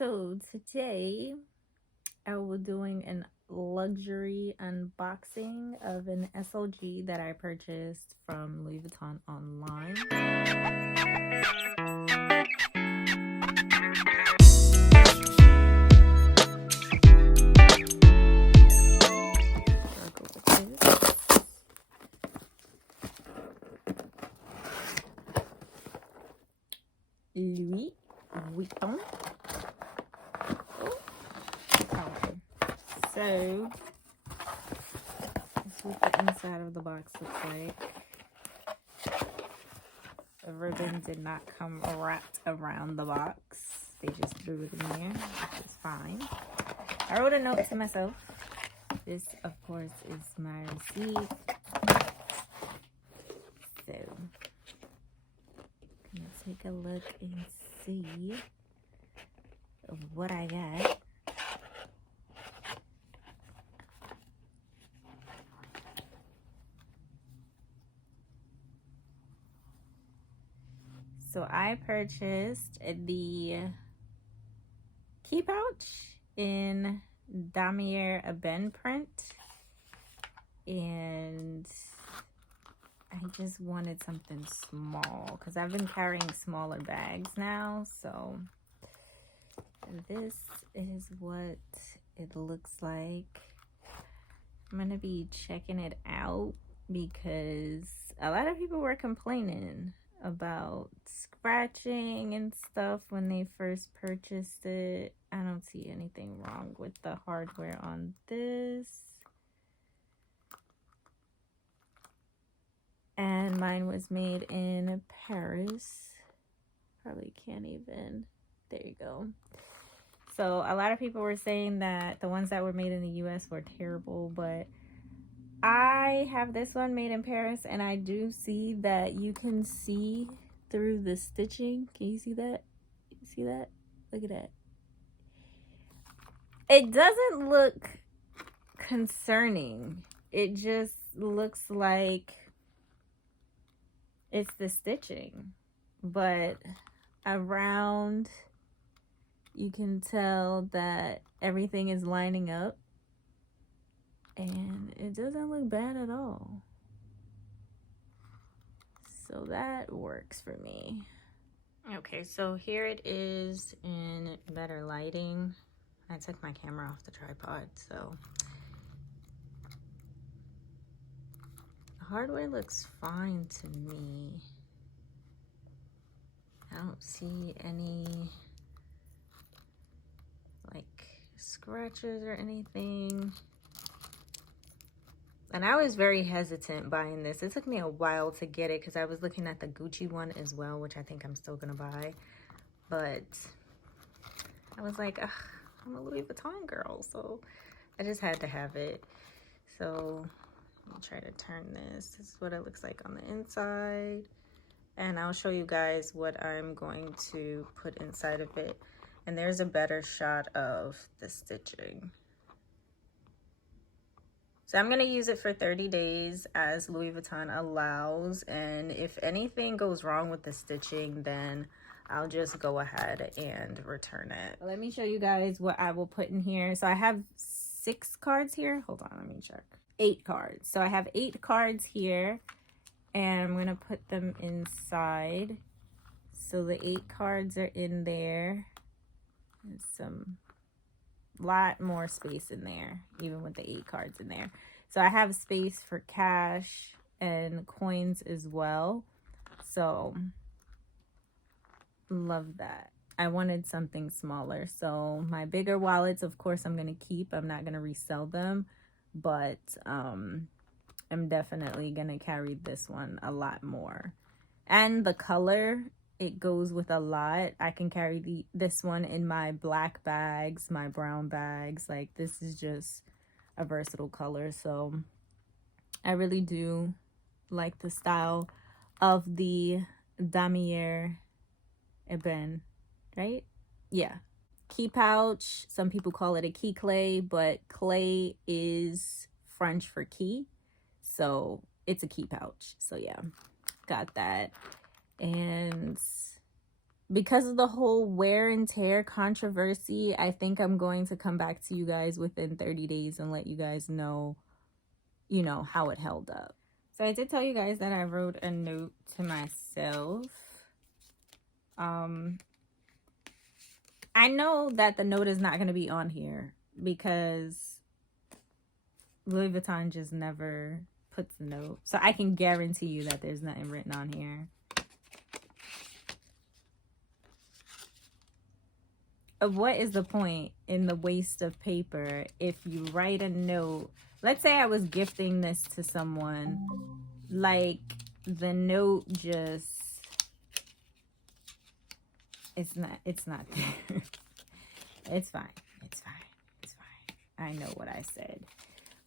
So today I will be doing an luxury unboxing of an SLG that I purchased from Louis Vuitton online. Louis Vuitton. So this is what the inside of the box looks like. The ribbon did not come wrapped around the box. They just threw it in there, which is fine. I wrote a note to myself. This, of course, is my receipt. So, let's take a look and see what I got. So I purchased the key pouch in Damier Ebene print, and I just wanted something small because I've been carrying smaller bags now. So this is what it looks like. I'm gonna be checking it out because a lot of people were complaining about scratching and stuff when they first purchased it. I don't see anything wrong with the hardware on this. And mine was made in Paris. Probably can't even. There you go. So a lot of people were saying that the ones that were made in the US were terrible, but I have this one made in Paris, and I do see that you can see through the stitching. Can you see that? You see that? Look at that. It doesn't look concerning. It just looks like it's the stitching. But around, you can tell that everything is lining up. And it doesn't look bad at all. So that works for me. Okay, so here it is in better lighting. I took my camera off the tripod, so the hardware looks fine to me. I don't see any like scratches or anything. And I was very hesitant buying this. It took me a while to get it because I was looking at the Gucci one as well, which I think I'm still gonna buy. But I was like, ugh, I'm a Louis Vuitton girl, so I just had to have it. So let me try to turn this. This is what it looks like on the inside. And I'll show you guys what I'm going to put inside of it. And there's a better shot of the stitching. So I'm going to use it for 30 days as Louis Vuitton allows. And if anything goes wrong with the stitching, then I'll just go ahead and return it. Let me show you guys what I will put in here. So I have 6 cards here. Hold on, let me check. 8 cards. So I have 8 cards here. And I'm going to put them inside. So the 8 cards are in there. There's some lot more space in there, even with the 8 cards in there. So I have space for cash and coins as well. So love that. I wanted something smaller. So my bigger wallets, of course, I'm going to keep. I'm not going to resell them, but I'm definitely going to carry this one a lot more. And the color, it goes with a lot. I can carry this one in my black bags, my brown bags. Like, this is just a versatile color. So I really do like the style of the Damier Ebene, right? Yeah. Key pouch. Some people call it a key clay, but clay is French for key. So it's a key pouch. So yeah, got that. And because of the whole wear and tear controversy, I think I'm going to come back to you guys within 30 days and let you guys know, you know, how it held up. So I did tell you guys that I wrote a note to myself. I know that the note is not going to be on here because Louis Vuitton just never puts a note. So I can guarantee you that there's nothing written on here. What is the point in the waste of paper if you write a note? Let's say I was gifting this to someone, like the note just, it's not there. It's fine. It's fine. It's fine. I know what I said.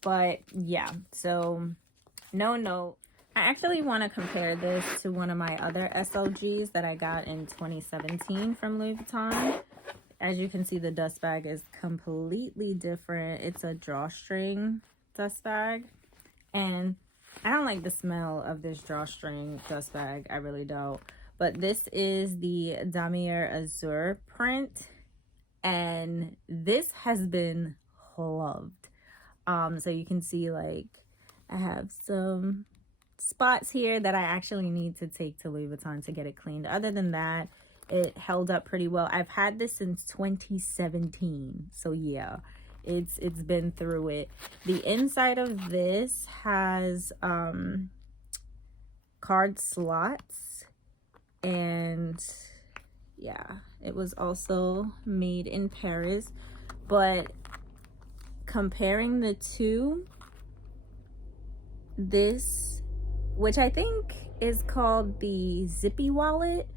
But yeah, so no note. I actually want to compare this to one of my other SLGs that I got in 2017 from Louis Vuitton. As you can see, the dust bag is completely different. It's a drawstring dust bag. And I don't like the smell of this drawstring dust bag. I really don't. But this is the Damier Azur print. And this has been loved. So you can see, like, I have some spots here that I actually need to take to Louis Vuitton to get it cleaned. Other than that, it held up pretty well. I've had this since 2017. So yeah, it's been through it. The inside of this has card slots, and yeah, it was also made in Paris. But comparing the two, this, which I think is called the Zippy wallet,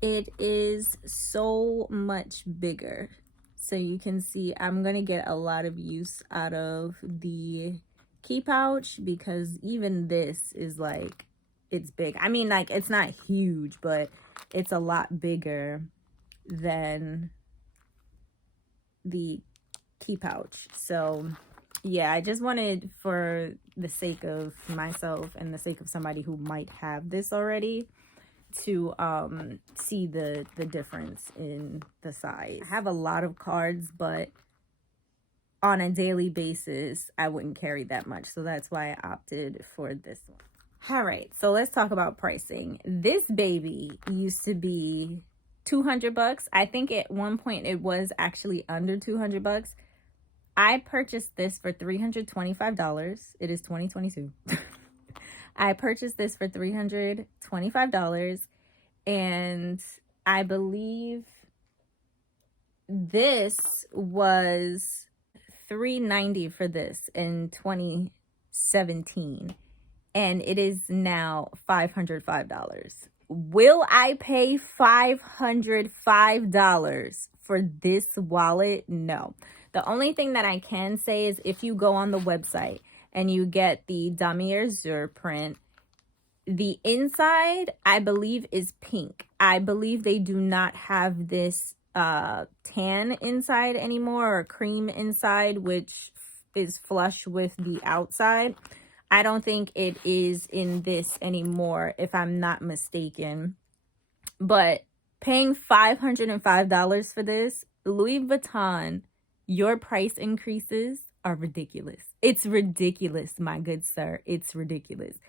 it is so much bigger. So you can see I'm gonna get a lot of use out of the key pouch, because even this is like, it's big. I mean, like, it's not huge, but it's a lot bigger than the key pouch. So yeah, I just wanted, for the sake of myself and the sake of somebody who might have this already, to see the difference in the size. I have a lot of cards, but on a daily basis I wouldn't carry that much, so that's why I opted for this one. All right, so let's talk about pricing. This baby used to be 200 bucks. I think at one point it was actually under 200 bucks. I purchased this for $325. It is 2022. I purchased this for $325, and I believe this was $390 for this in 2017, and it is now $505. Will I pay $505 for this wallet? No. The only thing that I can say is if you go on the website and you get the Damier Ebene print, the inside, I believe, is pink. I believe they do not have this tan inside anymore, or cream inside, which is flush with the outside. I don't think it is in this anymore, if I'm not mistaken. But paying $505 for this, Louis Vuitton, your price increases are ridiculous. It's ridiculous, my good sir. It's ridiculous.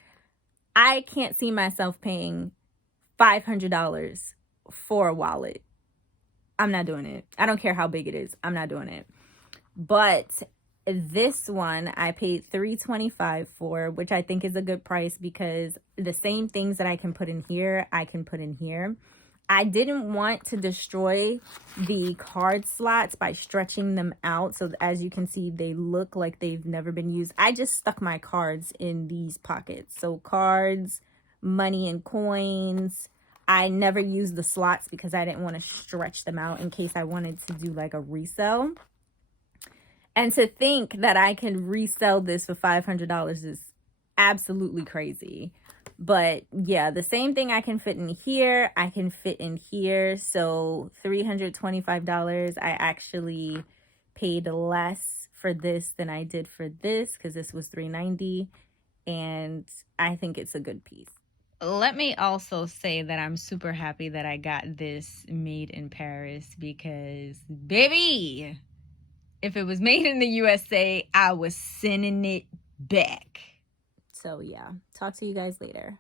I can't see myself paying $500 for a wallet. I'm not doing it. I don't care how big it is. I'm not doing it. But this one I paid $325 for, which I think is a good price, because the same things that I can put in here, I can put in here. I didn't want to destroy the card slots by stretching them out. So as you can see, they look like they've never been used. I just stuck my cards in these pockets. So cards, money and coins. I never used the slots because I didn't want to stretch them out in case I wanted to do like a resell. And to think that I can resell this for $500 is absolutely crazy. But yeah, the same thing I can fit in here, I can fit in here. So $325, I actually paid less for this than I did for this, because this was $390, and I think it's a good piece. let me also say that I'm super happy that I got this made in Paris because, baby, if it was made in the USA, I was sending it back. So, yeah, talk to you guys later.